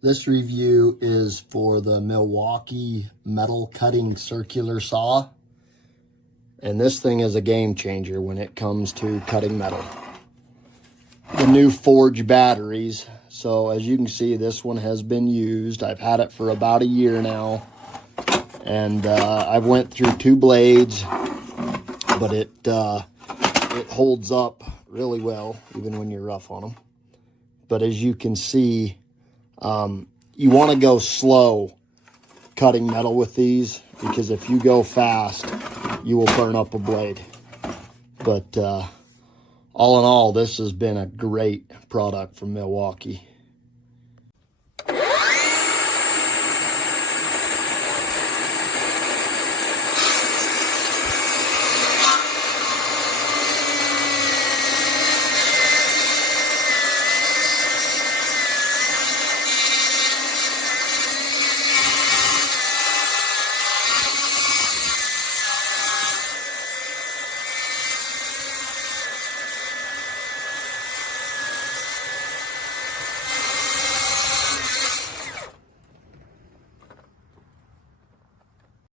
This review is for the Milwaukee metal cutting circular saw. And this thing is a game changer when it comes to cutting metal. The new Forge batteries. So as you can see, this one has been used. I've had it for about a year now. And I've went through 2 blades, but it holds up really well, even when you're rough on them. But as you can see, you want to go slow cutting metal with these, because if you go fast, you will burn up a blade. But all in all, this has been a great product from Milwaukee.